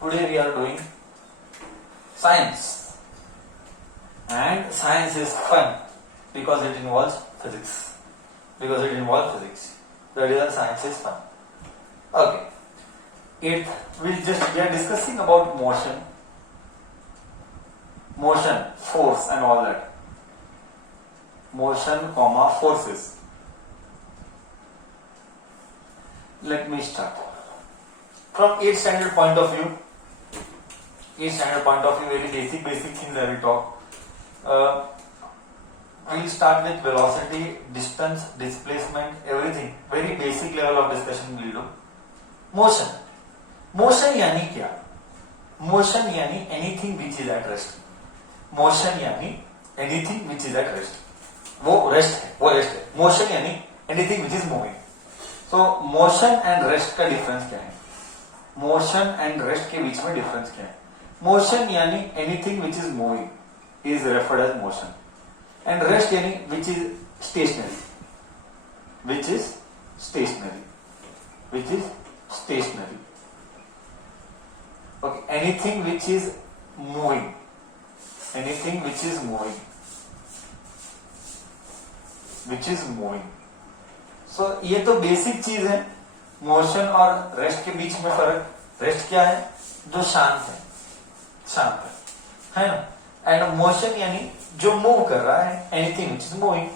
Today we are doing science, and science is fun because it involves physics. That is why science is fun. Okay. We are discussing about motion, force and all that. Motion, forces. Let me start. From 8th standard point of view, very basic things I will talk. We will start with velocity, distance, displacement, everything. Very basic level of discussion we will do. Motion यानी क्या? Motion यानी anything which is at rest. Motion यानी anything which is at rest. वो rest है. Motion यानी anything which is moving. So motion and rest का difference क्या है? Motion and rest के बीच में difference क्या है? Motion यानी anything which is moving is referred as motion. And rest यानी which is stationary. Okay, anything which is moving. So ये तो बेसिक चीज है. मोशन और रेस्ट के बीच में फर्क. रेस्ट क्या है? जो शांत है ना. एंड मोशन यानी जो मूव कर रहा है. Anything which is moving.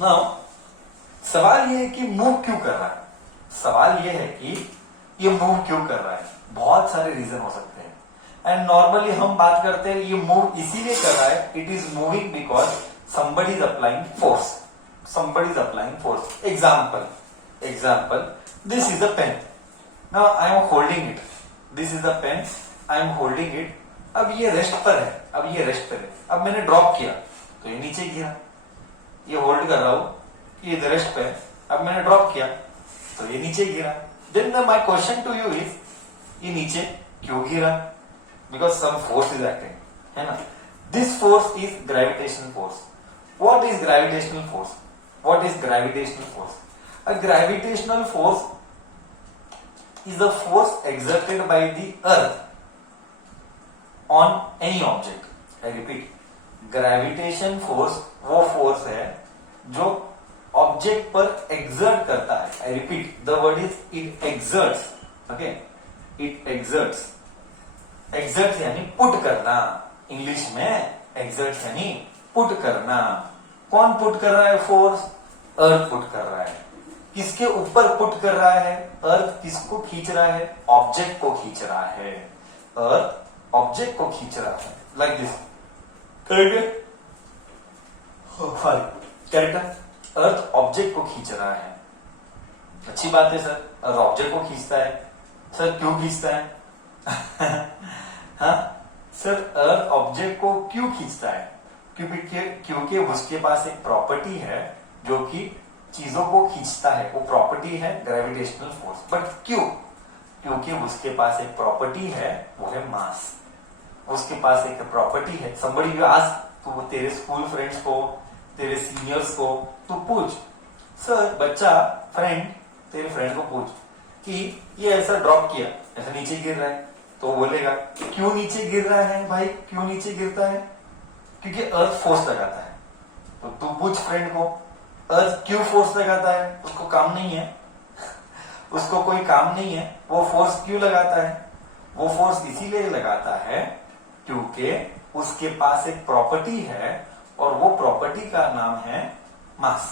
Now सवाल ये है कि मूव क्यों कर रहा है. बहुत सारे रीजन हो सकते हैं. एंड नॉर्मली हम बात करते हैं ये मूव इसीलिए कर रहा है. It is moving because somebody is applying force. Example, this is a pen. Now I am holding it. This is the pen. I am holding it. अब ये रेस्ट पर है. अब मैंने ड्रॉप किया तो ये नीचे गिरा. ये होल्ड कर रहा हूं, ये रेस्ट पे है. अब मैंने ड्रॉप किया तो ये नीचे गिरा. Then my question to you is, ये नीचे क्यों गिरा? Because some force is acting, है ना. This force is gravitational force. What is gravitational force? A gravitational force is the force exerted by the earth on any object. I repeat, gravitation force वो force है जो object पर exert करता है. I repeat, the word is it exerts. Okay, it exerts. Exert यानी put करना. English में exert यानी पुट करना. कौन पुट कर रहा है फोर्स? अर्थ पुट कर रहा है. किसके ऊपर पुट कर रहा है? अर्थ किसको खींच रहा है? ऑब्जेक्ट को खींच रहा है. अर्थ ऑब्जेक्ट को खींच रहा है. Like this. Correct. Earth object को खींच रहा है. अच्छी बात है सर. अर्थ ऑब्जेक्ट को खींचता है. सर क्यों खींचता है? हाँ सर, अर्थ ऑब्जेक्ट को क्यों खींचता है? क्योंकि उसके पास एक प्रॉपर्टी है जो कि चीजों को खींचता है. वो प्रॉपर्टी है ग्रेविटेशनल फोर्स. बट क्यों? क्योंकि उसके पास एक प्रॉपर्टी है, वो है मास. उसके पास एक प्रॉपर्टी है. somebody you ask, तू तेरे स्कूल फ्रेंड्स को, तेरे सीनियर्स को तू पूछ, सर बच्चा तेरे फ्रेंड को पूछ कि ये ऐसा ड्रॉप किया, ऐसा नीचे गिर रहा है, तो बोलेगा क्यों नीचे गिर रहा है भाई? क्यों नीचे गिरता है? क्योंकि अर्थ फोर्स लगाता है. तो तू पूछ फ्रेंड को, अर्थ क्यों फोर्स लगाता है? उसको काम नहीं है. उसको कोई काम नहीं है. वो फोर्स क्यों लगाता है? वो फोर्स इसीलिए लगाता है क्योंकि उसके पास एक प्रॉपर्टी है और वो प्रॉपर्टी का नाम है मास.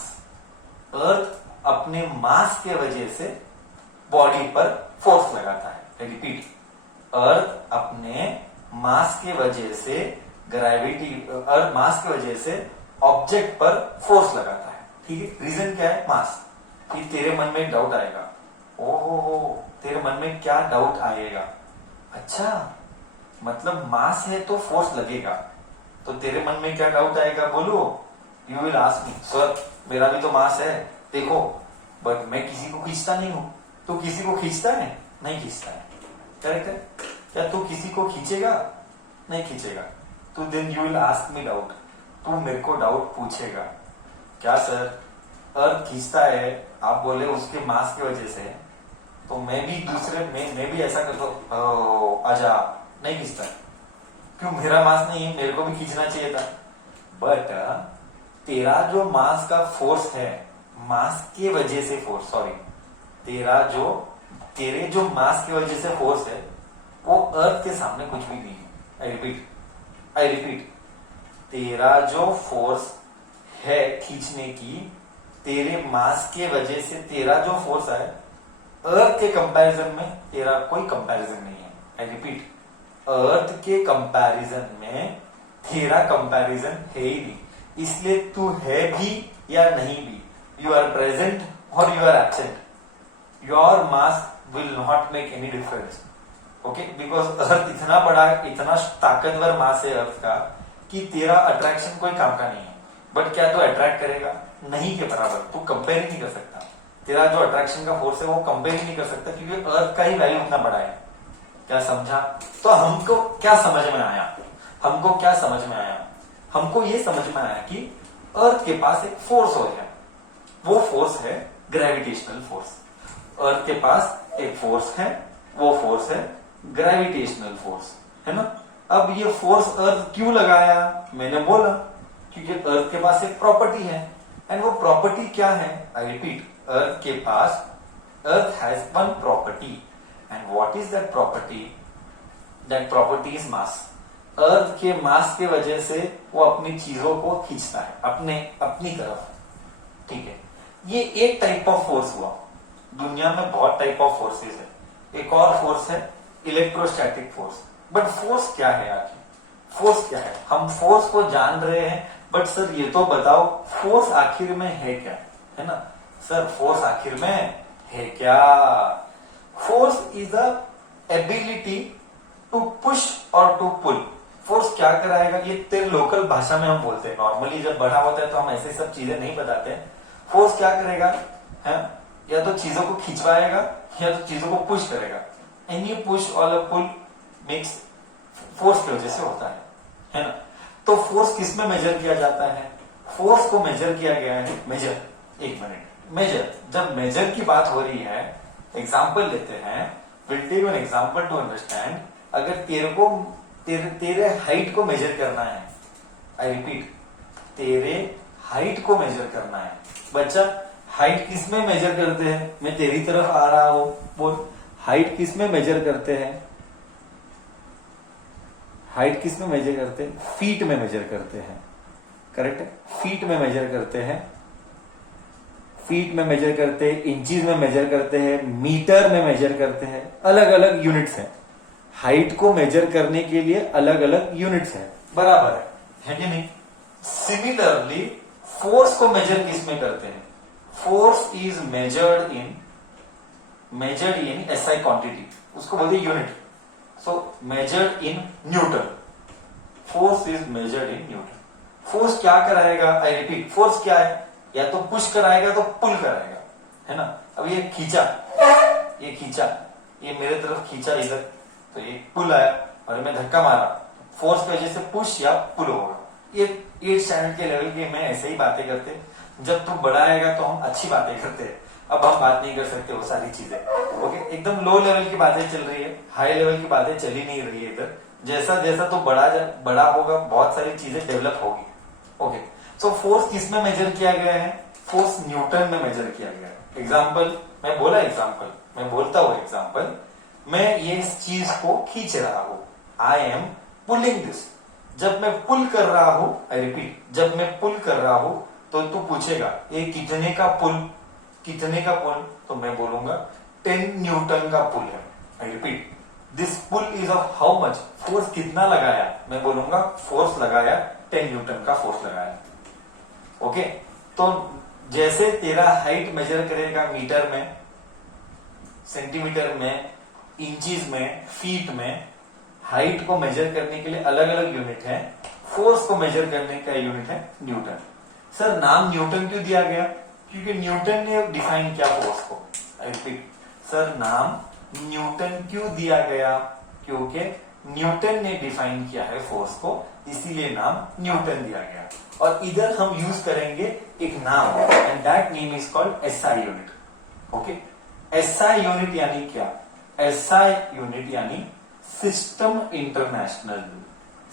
अर्थ अपने मास के वजह से बॉडी पर फोर्स लगाता है. रिपीट, अर्थ अपने मास के वजह से मास की वजह से ऑब्जेक्ट पर फोर्स लगाता है. ठीक है. रीजन क्या है? मास. फिर तेरे मन में डाउट आएगा. ओहो, तेरे मन में क्या डाउट आएगा? अच्छा, मतलब मास है तो फोर्स लगेगा. तो तेरे मन में क्या डाउट आएगा? बोलो. You will ask me, sir मेरा भी तो मास है, देखो, बट मैं किसी को खींचता नहीं हूं. तो किसी को खींचता है? नहीं खींचता है. करेक्ट है. क्या तू किसी को खींचेगा? नहीं खींचेगा. तो then you will ask me doubt. तू मेरे को डाउट पूछेगा, क्या सर अर्थ खींचता है, आप बोले उसके मास की वजह से, तो मैं भी ऐसा करता हूँ. आजा, नहीं खींचता। क्यों? मेरा मास नहीं है, मेरे को भी खींचना चाहिए था। बट तेरा जो मास का फोर्स है, मास के वजह से फोर्स, सॉरी, तेरे जो मास की वजह से फोर्स है वो अर्थ के सामने कुछ भी नहीं है। आई रिपीट, तेरा जो फोर्स है खींचने की, तेरे मास के वजह से तेरा जो फोर्स है, अर्थ के कंपैरिजन में तेरा कोई कंपैरिजन नहीं है। आई रिपीट, अर्थ के कंपैरिजन में तेरा कंपैरिजन है ही नहीं। इसलिए तू है भी या नहीं भी, यू आर प्रेजेंट और you are absent, your mass will not make any difference. Okay, because earth इतना बड़ा, इतना ताकतवर मास है अर्थ का कि तेरा अट्रैक्शन कोई काम का नहीं है। बट क्या तू अट्रैक्ट करेगा? नहीं के बराबर, तू कंपेयर ही नहीं कर सकता। तेरा जो अट्रैक्शन का फोर्स है वो कंपेयर ही नहीं कर सकता, क्योंकि अर्थ का ही वैल्यू उतना बड़ा है। क्या समझा? तो हमको क्या समझ में आया? हमको ये समझ में आया कि अर्थ के पास एक फोर्स हो है, वो फोर्स है ग्रेविटेशनल फोर्स। अर्थ के पास एक फोर्स है, वो फोर्स है ग्रेविटेशनल फोर्स, है ना। अब ये फोर्स अर्थ क्यों लगाया? मैंने बोला क्योंकि अर्थ के पास एक प्रॉपर्टी है, एंड वो प्रॉपर्टी क्या है? I repeat, earth has one property, and what is that property? That property is mass. Earth के मास के वजह से वो अपनी चीजों को खींचता है अपनी तरफ, ठीक है। ये एक टाइप ऑफ फोर्स हुआ। दुनिया में बहुत टाइप ऑफ फोर्सेस है। एक और फोर्स है इलेक्ट्रोस्टैटिक फोर्स। बट फोर्स क्या है आखिर? फोर्स क्या है? हम फोर्स को जान रहे हैं, बट सर ये तो बताओ फोर्स आखिर में है क्या, है ना। सर फोर्स आखिर में है क्या? Force is a ability to push और टू पुल। फोर्स क्या कराएगा? ये तेरे लोकल भाषा में हम बोलते हैं। नॉर्मली जब बड़ा होता है तो हम ऐसे सब चीजें नहीं बताते हैं। फोर्स क्या करेगा? है या तो चीजों को खिंचवाएगा या तो चीजों को पुश करेगा। एनी पुश और पुल मेक्स फोर्स की वजह से होता है ना। तो फोर्स किस में मेजर किया जाता है? फोर्स को मेजर किया गया है, मेजर जब मेजर की बात हो रही है, एग्जाम्पल लेते हैं, will take an example to understand. अगर तेरे को तेरे हाइट को मेजर करना है, आई रिपीट, तेरे हाइट को मेजर करना है। बच्चा हाइट किस में मेजर करते हैं? मैं तेरी तरफ आ रहा हूं, बोल। हाइट किस में मेजर करते हैं? हाइट किस में मेजर करते हैं? फीट में मेजर करते हैं, करेक्ट है। फीट में मेजर करते हैं, फीट में मेजर करते हैं, इंचीज में मेजर करते हैं, मीटर में मेजर करते हैं। अलग अलग यूनिट्स हैं। हाइट को मेजर करने के लिए अलग अलग यूनिट्स हैं, बराबर है कि नहीं। सिमिलरली फोर्स को मेजर किस में करते हैं? Force is measured in SI quantity, उसको बोलते हैं unit. So measured in newton. Force is measured in newton. Force क्या कराएगा? आई रिपीट, फोर्स क्या है? या तो पुश कराएगा तो पुल कराएगा, है ना। अब ये खींचा, ये मेरे तरफ खींचा इधर, तो ये पुल आया और मैं धक्का मारा, फोर्स की वजह से पुश या पुल होगा। ये 8th स्टैंडर्ड के लेवल के मैं ऐसे ही बातें करते। जब तू बड़ा आएगा तो हम अच्छी बातें करते हैं। अब हम बात नहीं कर सकते वो सारी चीजें, ओके। एकदम लो लेवल की बातें चल रही है, हाई लेवल की बातें चल ही नहीं रही है इधर। जैसा जैसा तो बड़ा होगा, बहुत सारी चीजें डेवलप होगी, ओके। सो फोर्स किस में मेजर किया गया है? फोर्स न्यूटन में मेजर किया गया है। एग्जाम्पल मैं बोलता हूं एग्जाम्पल, मैं ये इस चीज को खींच रहा हूं, आई एम पुलिंग दिस। जब मैं पुल कर रहा हूं, आई रिपीट, जब मैं पुल कर रहा हूं तो तू पूछेगा ये कितने का पुल, तो मैं बोलूंगा 10 न्यूटन का पुल है। I repeat, this pull is of how much? Force कितना लगाया? मैं बोलूंगा फोर्स लगाया 10 न्यूटन का फोर्स लगाया, ओके। तो जैसे तेरा हाइट मेजर करेगा मीटर में, सेंटीमीटर में, इंचीज में, फीट में। हाइट को मेजर करने के लिए अलग अलग यूनिट है, फोर्स को मेजर करने का यूनिट है न्यूटन। सर नाम न्यूटन क्यों दिया गया? क्योंकि न्यूटन ने डिफाइन किया फोर्स को। आई रिपीट, सर नाम न्यूटन क्यों दिया गया? क्योंकि न्यूटन ने डिफाइन किया है फोर्स को, इसीलिए नाम न्यूटन दिया गया। और इधर हम यूज करेंगे एक नाम, and that name is called SI unit, okay. SI unit यानी क्या? एसआई यूनिट यानी system international,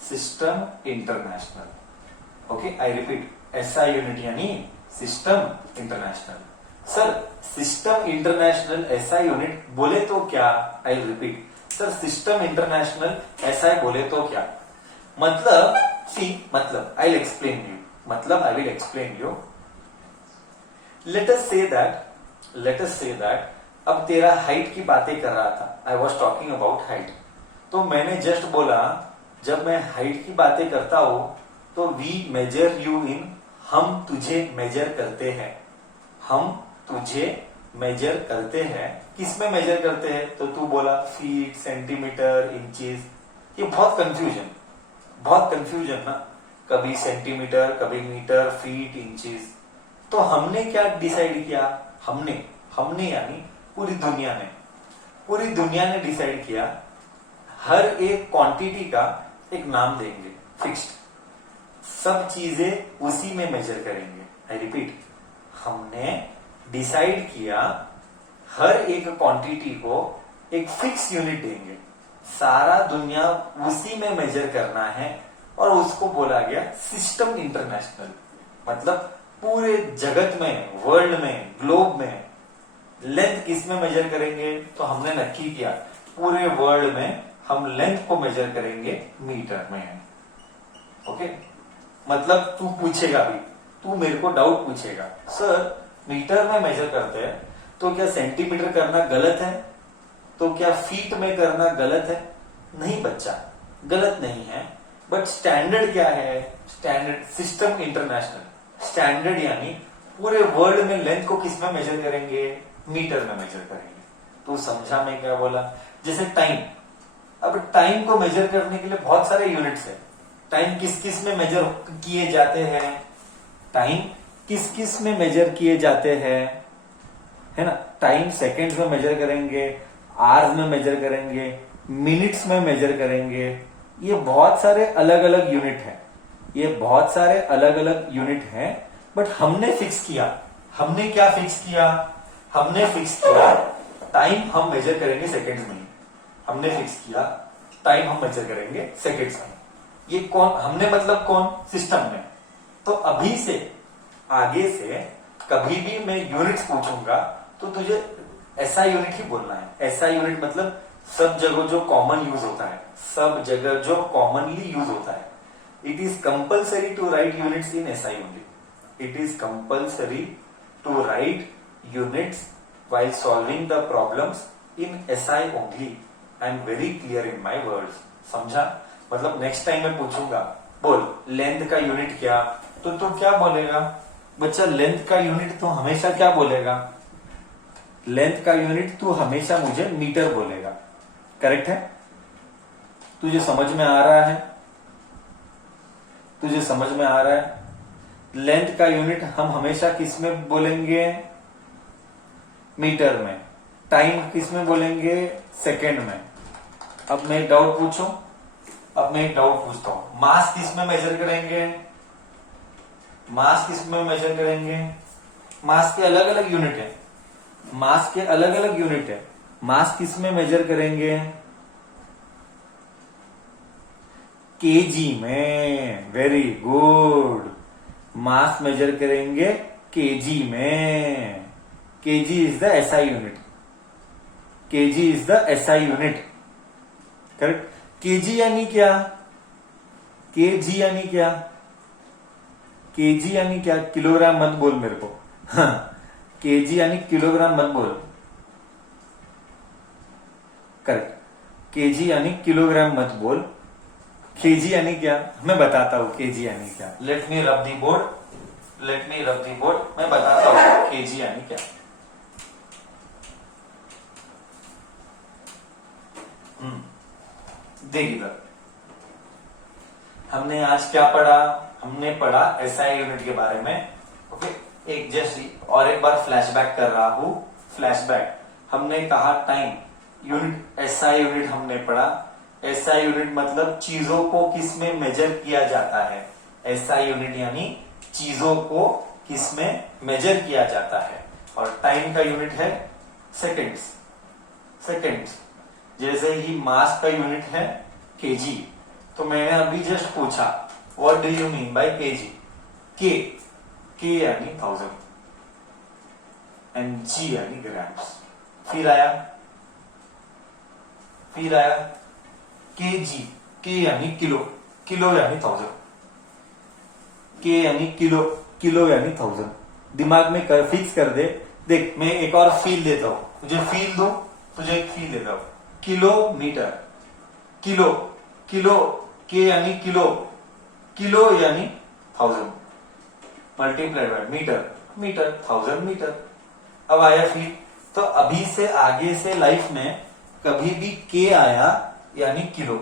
system international. Okay, I repeat, SI unit यानी system international. Sir system international SI unit बोले तो क्या? I repeat, sir system international SI बोले तो क्या? मतलब मतलब आई विल एक्सप्लेन यू, मतलब I will explain you. Let us say that अब तेरा हाइट की बातें कर रहा था, I was talking about height. तो मैंने जस्ट बोला जब मैं हाइट की बातें करता हूं तो वी मेजर यू इन, हम तुझे मेजर करते हैं, हम तुझे मेजर करते हैं। किस में मेजर करते हैं? तो तू बोला फीट, सेंटीमीटर, इंचेस। ये बहुत कंफ्यूजन ना, कभी सेंटीमीटर, कभी मीटर, फीट, इंचेस। तो हमने क्या डिसाइड किया? हमने यानी पूरी दुनिया ने डिसाइड किया हर एक क्वांटिटी का एक नाम देंगे फिक्स्ड, सब चीजें उसी में मेजर करेंगे। आई रिपीट, हमने डिसाइड किया हर एक क्वांटिटी को एक फिक्स यूनिट देंगे, सारा दुनिया उसी में मेजर करना है और उसको बोला गया सिस्टम इंटरनेशनल। मतलब पूरे जगत में, वर्ल्ड में, ग्लोब में लेंथ किस में मेजर करेंगे? तो हमने नक्की किया पूरे वर्ल्ड में हम लेंथ को मेजर करेंगे मीटर में। ओके, मतलब तू पूछेगा भी, तू मेरे को डाउट पूछेगा, सर मीटर में मेजर करते हैं तो क्या सेंटीमीटर करना गलत है? तो क्या फीट में करना गलत है? नहीं बच्चा, गलत नहीं है, बट स्टैंडर्ड क्या है? Standard system international. स्टैंडर्ड यानी पूरे वर्ल्ड में लेंथ को किस में मेजर करेंगे? मीटर में मेजर करेंगे। तो समझा मैं क्या बोला? जैसे टाइम, अब टाइम को मेजर करने के लिए बहुत सारे यूनिट्स है। टाइम किस किस में मेजर किए जाते हैं? टाइम किस किस में मेजर किए जाते हैं, है ना? टाइम सेकेंड्स में मेजर करेंगे, आवर्स में मेजर करेंगे, मिनट्स में मेजर करेंगे। ये बहुत सारे अलग अलग यूनिट है, ये बहुत सारे अलग अलग यूनिट हैं। बट हमने फिक्स किया, हमने क्या फिक्स किया? हमने फिक्स किया टाइम हम मेजर करेंगे सेकेंड्स में। हमने फिक्स किया टाइम हम मेजर करेंगे सेकेंड्स में। ये कौन? हमने मतलब कौन? सिस्टम में। तो अभी से आगे से कभी भी मैं यूनिट्स पूछूंगा तो तुझे ऐसा यूनिट ही बोलना है। ऐसा यूनिट मतलब सब जगह जो कॉमन यूज होता है, सब जगह जो कॉमनली यूज होता है। It is compulsory to write units in SI only. It is compulsory to write units while solving the problems in SI only. I am very clear in my words. समझा? मतलब next time मैं पूछूंगा, बोल length का unit क्या? तो तू क्या बोलेगा? बच्चा लेंथ का यूनिट तो हमेशा क्या बोलेगा? लेंथ का यूनिट तू हमेशा मुझे मीटर बोलेगा। करेक्ट है? तुझे समझ में आ रहा है? तुझे समझ में आ रहा है? लेंथ का यूनिट हम हमेशा किस में बोलेंगे? मीटर में। टाइम किस में बोलेंगे? सेकेंड में। अब मैं एक डाउट पूछूं, अब मैं एक डाउट पूछता हूं, मास किस में मेजर करेंगे? मास किस में मेजर करेंगे? मास के अलग अलग यूनिट है, मास के अलग अलग यूनिट है। मास किस में मेजर करेंगे? केजी में। वेरी गुड, मास मेजर करेंगे केजी में। kg is the SI unit. kg is the SI unit. Correct? kg यानी क्या? kg यानी क्या? kg यानी क्या? किलोग्राम मत बोल मेरे को। हाँ, kg यानी किलोग्राम मत बोल। करेक्ट, kg यानी किलोग्राम मत बोल। kg यानी क्या? मैं बताता हूं kg यानी क्या। लेट मी रब दी बोर्ड, लेट मी रब दी बोर्ड। मैं बताता हूं kg यानी क्या। देख इधर, हमने आज क्या पढ़ा? हमने पढ़ा एसआई यूनिट के बारे में। ओके, एक जस्ट और एक बार फ्लैशबैक कर रहा हूं। फ्लैशबैक, हमने कहा टाइम यूनिट, एसआई यूनिट हमने पढ़ा। एसआई यूनिट मतलब चीजों को किस में मेजर किया जाता है। एसआई यूनिट यानी चीजों को किस में मेजर किया जाता है। और टाइम का यूनिट है सेकेंड्स। सेकेंड्स जैसे ही मास का यूनिट है केजी, तो मैंने अभी जस्ट पूछा what do you mean by KG, के यानी 1000 एंड जी यानी ग्राम्स। फिर आया केजी, के यानी किलो, किलो यानी 1000, के यानी किलो, किलो यानी 1000। दिमाग में फिक्स कर दे। देख मैं एक और फील देता हूं, तुझे फील दो, तुझे एक फील देता हूं। किलोमीटर, किलो, किलो, के यानी किलो, किलो यानी 1000 multiplied by metre, metre 1000 metre. अब आया फील, तो अभी से आगे से लाइफ में कभी भी के आया यानी किलो,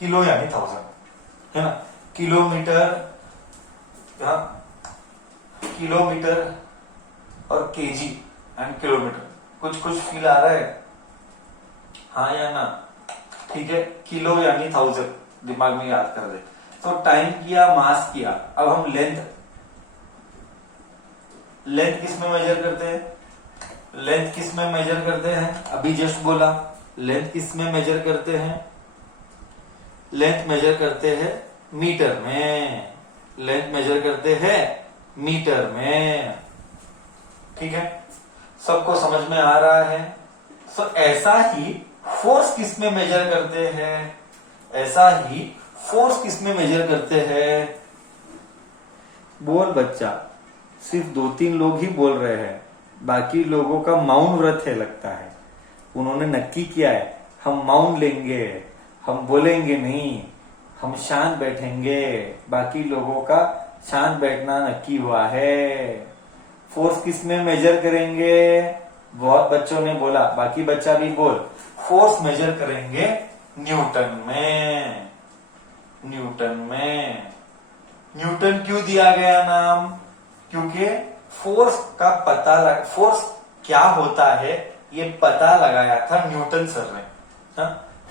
किलो यानी 1000, है ना। किलोमीटर, किलोमीटर और केजी एंड किलोमीटर, कुछ कुछ फील आ रहा है, हाँ या ना। ठीक है, किलो यानी 1000 दिमाग में याद कर दे। तो टाइम किया, मास किया, अब हम लेंथ, लेंथ किस में मेजर करते हैं, लेंथ किस में मेजर करते हैं, अभी जस्ट बोला लेंथ किस में मेजर करते हैं, लेंथ मेजर करते हैं मीटर में, लेंथ मेजर करते हैं मीटर में। ठीक है, सबको समझ में आ रहा है। तो ऐसा ही फोर्स किस में मेजर करते हैं, ऐसा ही फोर्स किस में मेजर करते हैं, बोल बच्चा। सिर्फ 2-3 लोग ही बोल रहे हैं, बाकी लोगों का मौन व्रत है लगता है। उन्होंने नक्की किया है हम मौन लेंगे, हम बोलेंगे नहीं, हम शांत बैठेंगे। बाकी लोगों का शांत बैठना नक्की हुआ है। फोर्स किस में मेजर करेंगे, बहुत बच्चों ने बोला, बाकी बच्चा भी बोल। फोर्स मेजर करेंगे न्यूटन में, न्यूटन में। न्यूटन क्यों दिया गया नाम, क्योंकि फोर्स का पता फोर्स क्या होता है ये पता लगाया था न्यूटन सर ने।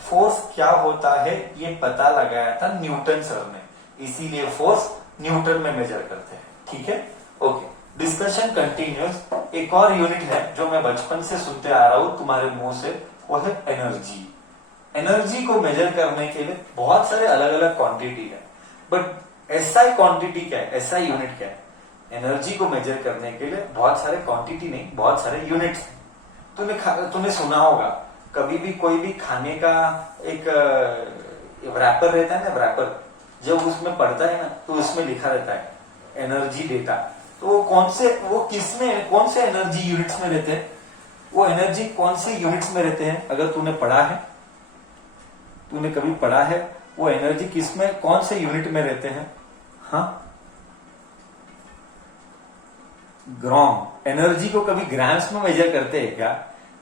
फोर्स क्या होता है ये पता लगाया था न्यूटन सर ने, इसीलिए फोर्स न्यूटन में मेजर करते हैं। ठीक है, ओके, डिस्कशन कंटिन्यूस। एक और यूनिट है जो मैं बचपन से सुनते आ रहा हूं तुम्हारे मुंह से, वो है एनर्जी। एनर्जी को मेजर करने के लिए बहुत सारे अलग अलग क्वांटिटी है, बट एसआई क्वांटिटी क्या है, एसआई यूनिट क्या है। एनर्जी को मेजर करने के लिए बहुत सारे क्वांटिटी नहीं, बहुत सारे यूनिट्स हैं। तूने सुना होगा कभी भी कोई भी खाने का एक रैपर रहता है ना, रैपर जब उसमें पढ़ता है ना तो उसमें लिखा रहता है एनर्जी डेटा। तो वो किसमें, कौन से एनर्जी यूनिट्स में रहते हैं, वो एनर्जी कौन से यूनिट्स में रहते हैं, अगर तूने पढ़ा है, तूने कभी पढ़ा है वो एनर्जी किस में, कौन से यूनिट में रहते हैं। हाँ, ग्राम। एनर्जी को कभी ग्राम्स में मेजर करते हैं क्या,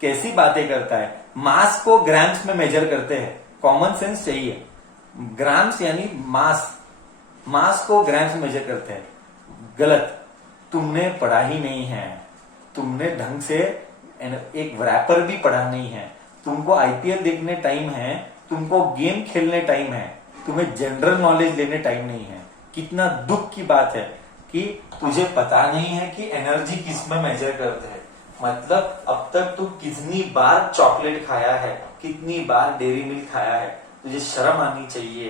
कैसी बातें करता है। मास को ग्राम्स में मेजर करते हैं, कॉमन सेंस चाहिए। ग्राम्स यानी मास, मास को ग्राम्स में मेजर करते हैं, गलत। तुमने पढ़ा ही नहीं है, तुमने ढंग से एक रैपर भी पढ़ा नहीं है। तुमको आईपीएल देखने टाइम है, तुमको गेम खेलने टाइम है, तुम्हें जनरल नॉलेज लेने टाइम नहीं है। कितना दुख की बात है कि तुझे पता नहीं है कि एनर्जी किस में मेजर करते हैं। मतलब अब तक तू कितनी बार चॉकलेट खाया है, कितनी बार डेयरी मिल्क खाया है, तुझे शर्म आनी चाहिए।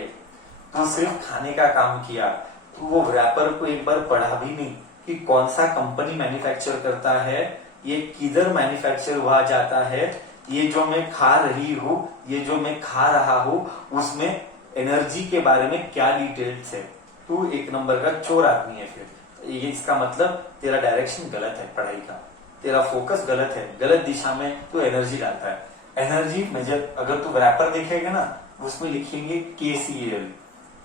तू सिर्फ खाने का काम किया, तू वो रैपर को एक बार पढ़ा भी नहीं कि कौन सा कंपनी मैन्युफैक्चर करता है, ये किधर मैन्युफैक्चर हुआ जाता है, ये जो मैं खा रही हूँ, ये जो मैं खा रहा हूँ, उसमें एनर्जी के बारे में क्या डिटेल्स है। तू एक नंबर का चोर आदमी है। फिर ये इसका मतलब तेरा डायरेक्शन गलत है, पढ़ाई का तेरा फोकस गलत है, गलत दिशा में तू एनर्जी डालता है। एनर्जी मेजर, अगर तू रैपर देखेगा ना उसमें लिखेंगे KCAL,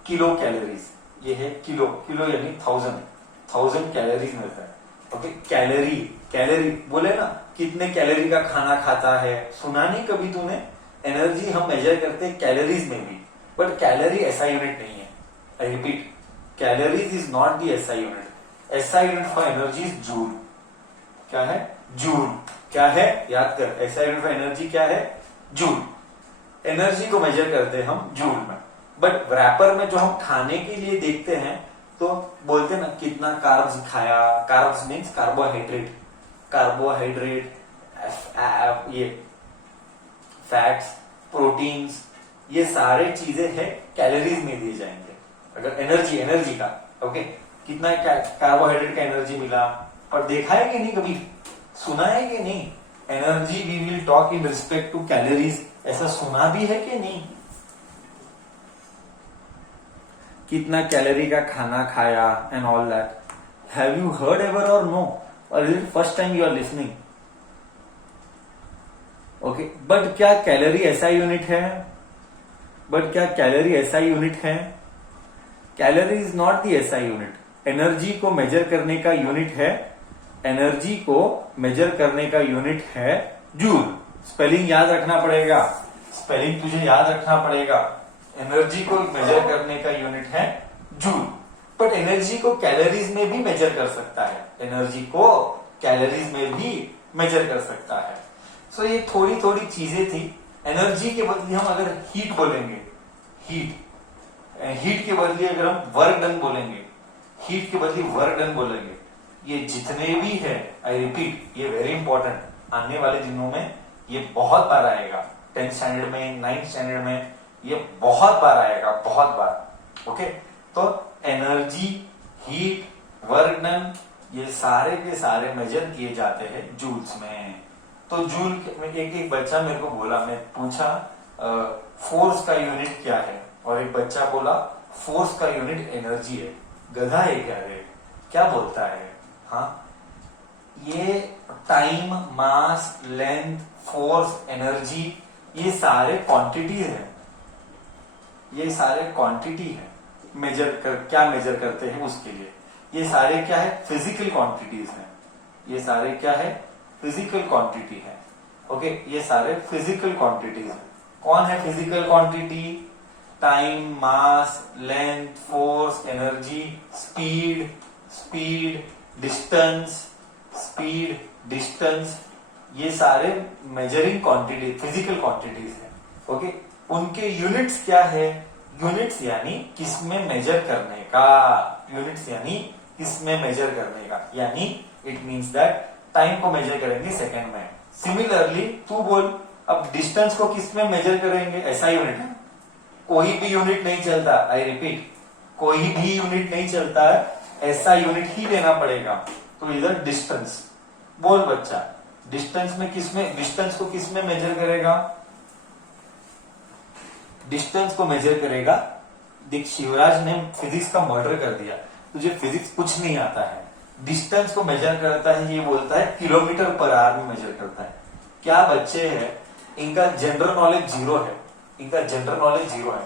किलो कैलोरीज। ये है किलो, किलो यानी 1000 कैलोरीज मिलता है। ओके, कैलोरी, कैलोरी बोले ना कितने कैलोरी का खाना खाता है, सुना नहीं कभी तूने। एनर्जी हम मेजर करते हैं कैलोरीज में भी, बट कैलोरी ऐसा यूनिट नहीं है। I repeat, calories is not the SI unit. SI unit for energy is joule. क्या है, जूल। क्या है, याद कर, SI यूनिट फॉर एनर्जी क्या है, जूल। एनर्जी को मेजर करते हैं हम जूल में, बट रैपर में जो हम खाने के लिए देखते हैं तो बोलते हैं ना कितना कार्ब्स खाया। कार्ब्स मीन्स कार्बोहाइड्रेट, कार्बोहाइड्रेट, ये फैट्स, प्रोटीन्स, ये सारे चीजें हैं कैलोरीज में दिए जाएंगे। अगर एनर्जी का ओके, कितना कार्बोहाइड्रेट का एनर्जी मिला, पर देखा है कि नहीं, कभी सुना है कि नहीं, energy we will talk in respect to calories, ऐसा सुना भी है कि नहीं? कितना कैलोरी का खाना खाया and all that, have you heard ever और नो, और is it first time you are listening? Okay, but क्या कैलोरी ऐसा यूनिट है? Calorie is not the SI unit. Energy को मेजर करने का यूनिट है, जूल। स्पेलिंग याद रखना पड़ेगा, तुझे याद रखना पड़ेगा। एनर्जी को मेजर करने का यूनिट है जूल, बट एनर्जी को कैलोरीज में भी मेजर कर सकता है। सो ये थोड़ी थोड़ी चीजें थी। एनर्जी के बदले हम अगर हीट बोलेंगे, हीट के बदले अगर हम वर्क डन बोलेंगे, ये जितने भी है, आई रिपीट, ये वेरी इंपॉर्टेंट, आने वाले दिनों में ये बहुत बार आएगा, 10th स्टैंडर्ड में, 9th स्टैंडर्ड में ये बहुत बार आएगा, बहुत बार। ओके, तो एनर्जी, हीट, वर्क डन, ये सारे के सारे मेजर किए जाते हैं जूल्स में। तो जूल में एक बच्चा मेरे को बोला, मैं पूछा फोर्स का यूनिट क्या है, और एक बच्चा बोला फोर्स का यूनिट एनर्जी है। गधा है क्या रे? क्या बोलता है? हाँ, ये time, mass, length, force, energy, ये सारे क्वांटिटी है। क्या मेजर करते हैं उसके लिए, ये सारे क्या है? फिजिकल क्वांटिटीज हैं। फिजिकल क्वांटिटी है। ओके, ये सारे फिजिकल क्वांटिटीज है। कौन है physical quantity? Time, mass, length, force, energy, speed, distance, ये सारे मेजरिंग क्वांटिटी, फिजिकल क्वांटिटीज है। ओके, उनके यूनिट्स क्या है? यूनिट्स यानी किसमें मेजर करने का, यानी इट मीन्स दैट टाइम को मेजर करेंगे सेकंड में। सिमिलरली तू बोल, अब डिस्टेंस को किस में मेजर करेंगे? ऐसा यूनिट है, कोई भी यूनिट नहीं चलता, आई रिपीट, कोई भी यूनिट नहीं चलता है, ऐसा यूनिट ही लेना पड़ेगा। तो इधर डिस्टेंस बोल बच्चा, डिस्टेंस को किस में मेजर करेगा? डिस्टेंस को मेजर करेगा। देख, शिवराज ने फिजिक्स का मर्डर कर दिया, तुझे फिजिक्स कुछ नहीं आता है। डिस्टेंस को मेजर करता है, ये बोलता है किलोमीटर पर आवर में मेजर करता है। क्या बच्चे हैं, इनका जनरल नॉलेज जीरो है,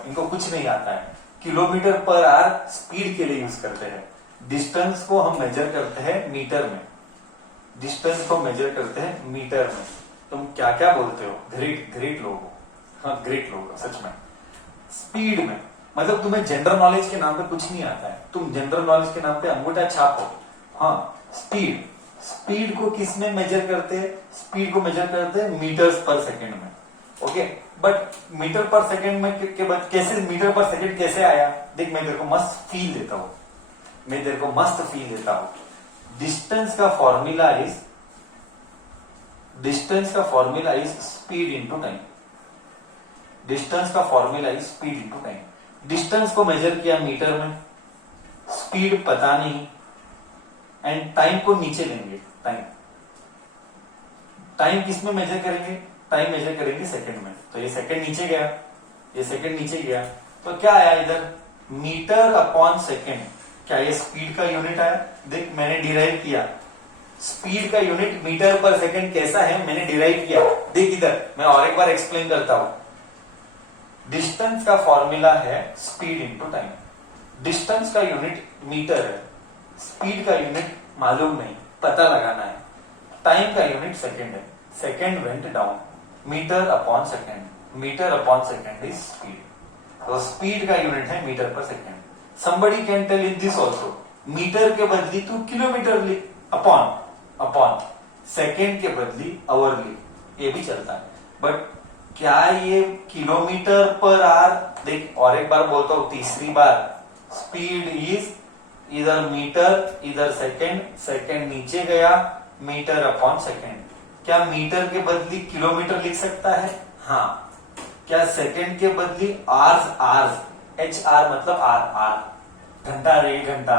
इनको कुछ नहीं आता है। किलोमीटर पर आवर स्पीड के लिए यूज करते हैं। डिस्टेंस को हम मेजर करते हैं मीटर में। तुम क्या क्या बोलते हो? ग्रेट लोग हो, हाँ ग्रेट लोग हो सच में। स्पीड में मतलब तुम्हें जनरल नॉलेज के नाम पे कुछ नहीं आता है, तुम जनरल नॉलेज के नाम पे अंगूठा छाप हो। हाँ, स्पीड को किस में मेजर करते हैं? स्पीड को मेजर करते हैं मीटर्स पर सेकंड में। ओके, बट मीटर पर सेकंड में के बाद कैसे मीटर पर सेकंड कैसे आया? देख, मैं तेरे को मस्त फील देता हूं। डिस्टेंस का formula is speed into time. Distance को मेजर किया मीटर में, स्पीड पता नहीं, एंड टाइम को नीचे लेंगे। टाइम किस में मेजर करेंगे? टाइम मेजर करेंगे सेकंड में। तो ये सेकंड नीचे गया, तो क्या आया इधर? Metre upon second. क्या ये स्पीड का यूनिट आया? देख, मैंने डिराइव किया, स्पीड का यूनिट मीटर पर सेकंड कैसा है, मैंने डिराइव किया। देख इधर, मैं और एक बार एक्सप्लेन करता हूं। डिस्टेंस का फॉर्मूला है स्पीड इंटू टाइम। डिस्टेंस का यूनिट मीटर है, स्पीड का यूनिट मालूम नहीं, पता लगाना है। टाइम का यूनिट सेकंड है, second went down, metre upon second is speed. तो स्पीड का यूनिट है मीटर पर second. somebody can tell in this also, मीटर के बदली तू किलोमीटर लिख, अपॉन सेकंड के बदली आवर लिख, ये भी चलता है। बट क्या ये किलोमीटर पर आवर? देख, और एक बार बोलता हूं, तीसरी बार, स्पीड इज इधर मीटर इधर सेकंड नीचे गया, मीटर अपॉन सेकंड। क्या मीटर के बदली किलोमीटर लिख सकता है? हाँ। क्या सेकंड के बदली आर्स, आर्स एच आर मतलब आर, आर घंटा रे घंटा,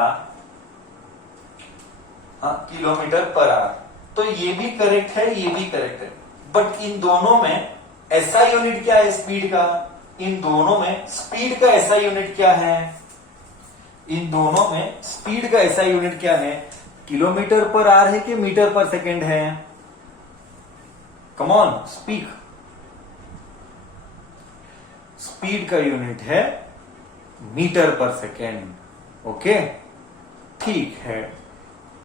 हाँ किलोमीटर पर आवर। तो ये भी करेक्ट है, ये भी करेक्ट है, बट इन दोनों में ऐसा यूनिट क्या है स्पीड का? इन दोनों में स्पीड का ऐसा यूनिट क्या है? इन दोनों में स्पीड का ऐसा यूनिट क्या है? किलोमीटर पर आवर है कि मीटर पर सेकंड है? Come on speak. स्पीड का यूनिट है मीटर पर सेकेंड। ओके, ठीक है।